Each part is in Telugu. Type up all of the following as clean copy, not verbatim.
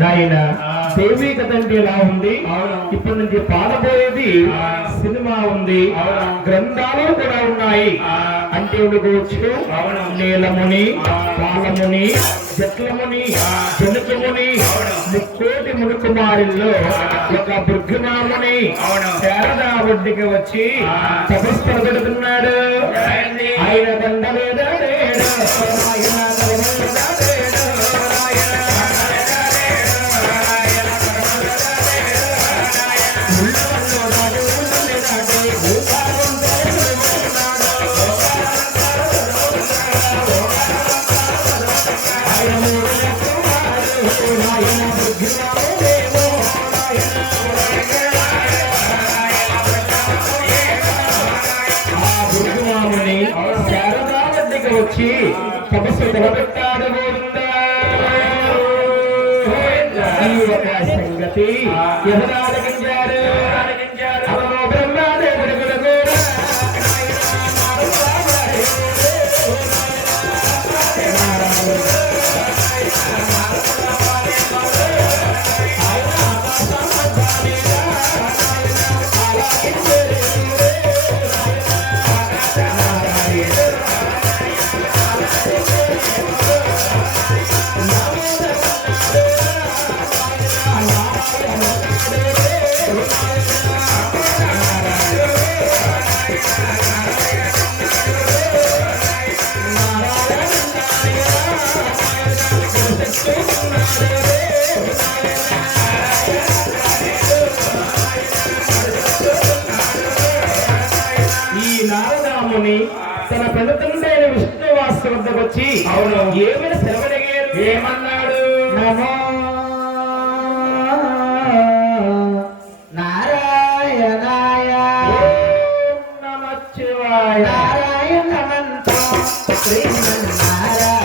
నాయన దేవి కథ అంటే ఎలా ఉంది. ఇప్పటి నుంచి పాడబోయేది సినిమా ఉంది, గ్రంథాలు కూడా ఉన్నాయి. అంటే ఉడుకోవచ్చు నీలముని, పాలముని, జట్లముని, జనకముని, ముక్కోటి మునుకుమారుల్లో ఒక భృగ్గుమాముని శారదా ఒడ్డుకి వచ్చి తపస్సు పెడుతున్నాడు. ఆయన దండలేదా వచ్చి తపస్సు తలపెట్టాడు. ఈ ఒక సంగతి ఎవరు ఆలకించారు? అవనో బ్రహ్మదేవుడు తన పెద్దతండ్రి విష్ణువాసు వద్దకు వచ్చి ఏమైనా సెలవడిగారు. ఏమన్నాడు? నమో నారాయణాయ నమఃశివాయ. నారాయణ మంత్రం శ్రీమన్నారాయణ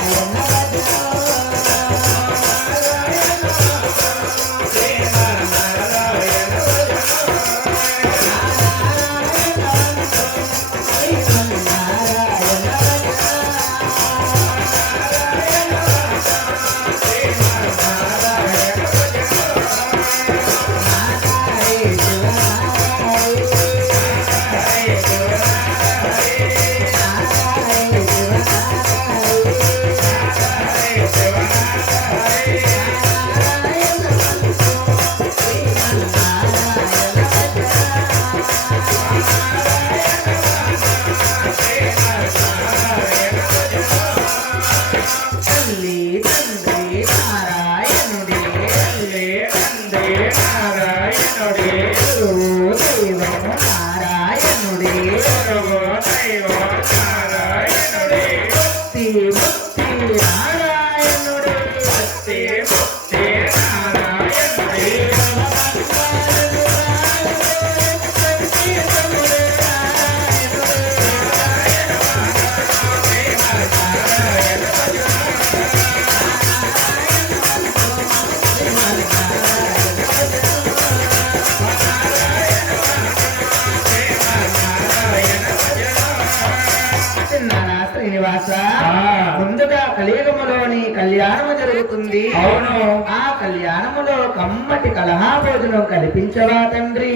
ముందుగా కలియుగములోని కళ్యాణము జరుగుతుంది. అవును, ఆ కళ్యాణములో కమ్మటి కలహా భోజనం కల్పించవా తండ్రి?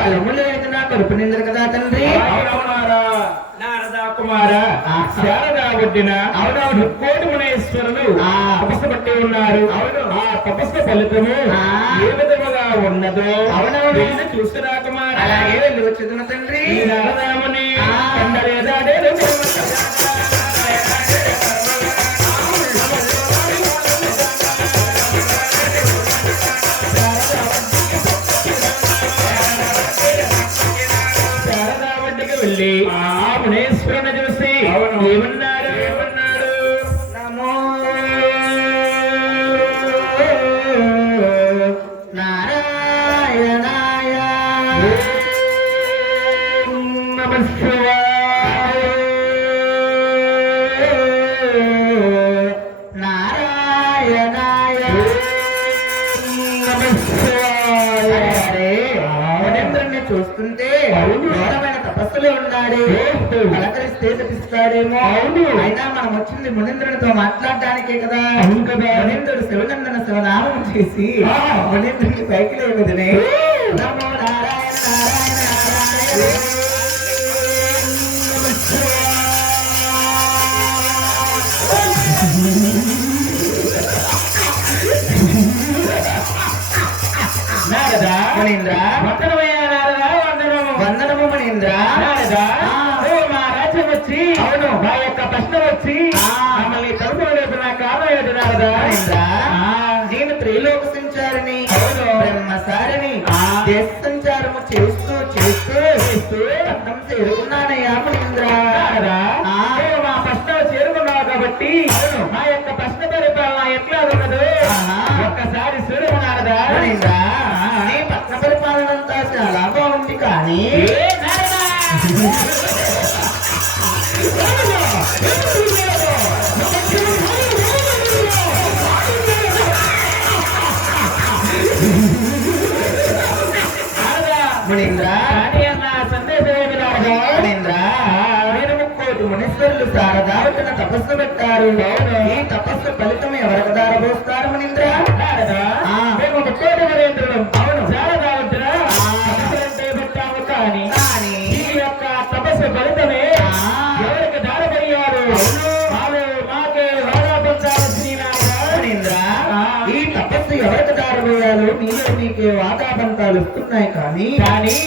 కలము లేదు నా కడుపు నిందరు కదా తండ్రి. నారదా కుమార శారదా ఒడ్డిన ముక్కోటి మునేశ్వరులు తపస్సు పట్టి ఉన్నారు. ఆ తపస్సు ఫలితము ఏ విధముగా ఉన్నదో అవునవును చూస్తున్నా కుమార. అలాగే వెళ్ళి వచ్చేది తండ్రి. నారదాముని వెళ్ళి ఆ మునేశ్వరుని చూసి ఏమన్నాడు? నమో నారాయణాయ. నమ ఉన్నాడే పలకరిస్తే శపిస్తాడేమో. అవును, అయినా మనం వచ్చింది మునీంద్రునితో మాట్లాడడానికే కదా. మునీంద్రుడు శివనందన శివనామం చేసి మునీంద్రుని పైకి లేవదినే. నమో నారాయణ నారాయణ నారాయణ. నారదా మునీంద్ర వందనమయ్యా నారదా వందనము. వందనము మునీంద్ర. నారదా మా రాజ్యం వచ్చి అవును మా యొక్క ప్రశ్న వచ్చి మమ్మల్ని తలుపులు లేపిన కారణం ఏంటి నారదా? మునీంద్ర నేను త్రిలోక సంచారిని బ్రహ్మసారిని దేశ సంచారము చేస్తూ చేస్తూ చేస్తూ పట్టం చేరుకున్నానయ్యా మునీంద్ర. మా ప్రశ్న చేరుకున్నావు కాబట్టి మా యొక్క ప్రశ్న పరిపాలన ఎట్లా ఉన్నదో ఒక్కసారి చూడము నారదా. మునీంద్ర నీ పట్టణ పరిపాలన అంతా చాలా బాగుంది కానీ మునీంద్ర సందేశం ఏమి నారదా? మునీంద్ర మీరు ముక్కోటి మునీశ్వరులు శారదావతిన తపస్సు పెట్టారు. ఈ తపస్సు ఫలితం ఎవరికి దారబోస్తారు మునీంద్ర? మేము ముక్కోటి వరేంద్రులం. అవును, శారదావతిన తపస్సులంటే పెట్టాము కానీ ఈ యొక్క తపస్సు ఫలితమే ఎవరికి దారబయ్యారు? మాకే వారా పొందారు మునీంద్ర ఈ తపస్సు ఎవరికి దారబోయారు? నీలో నీకే వాతాపంతాలు వస్తున్నాయి కానీ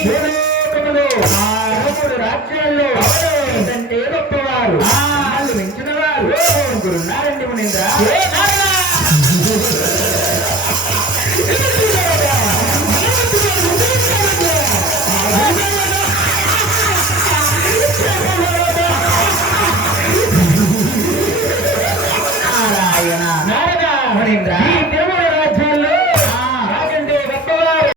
భూలోకములో మూడు రాజ్యాల్లో అంటే గొప్పవారు వాళ్ళు మించిన వారు ముగ్గురున్నారండి మునీంద్ర. నారాయణ నారదా మునీంద్ర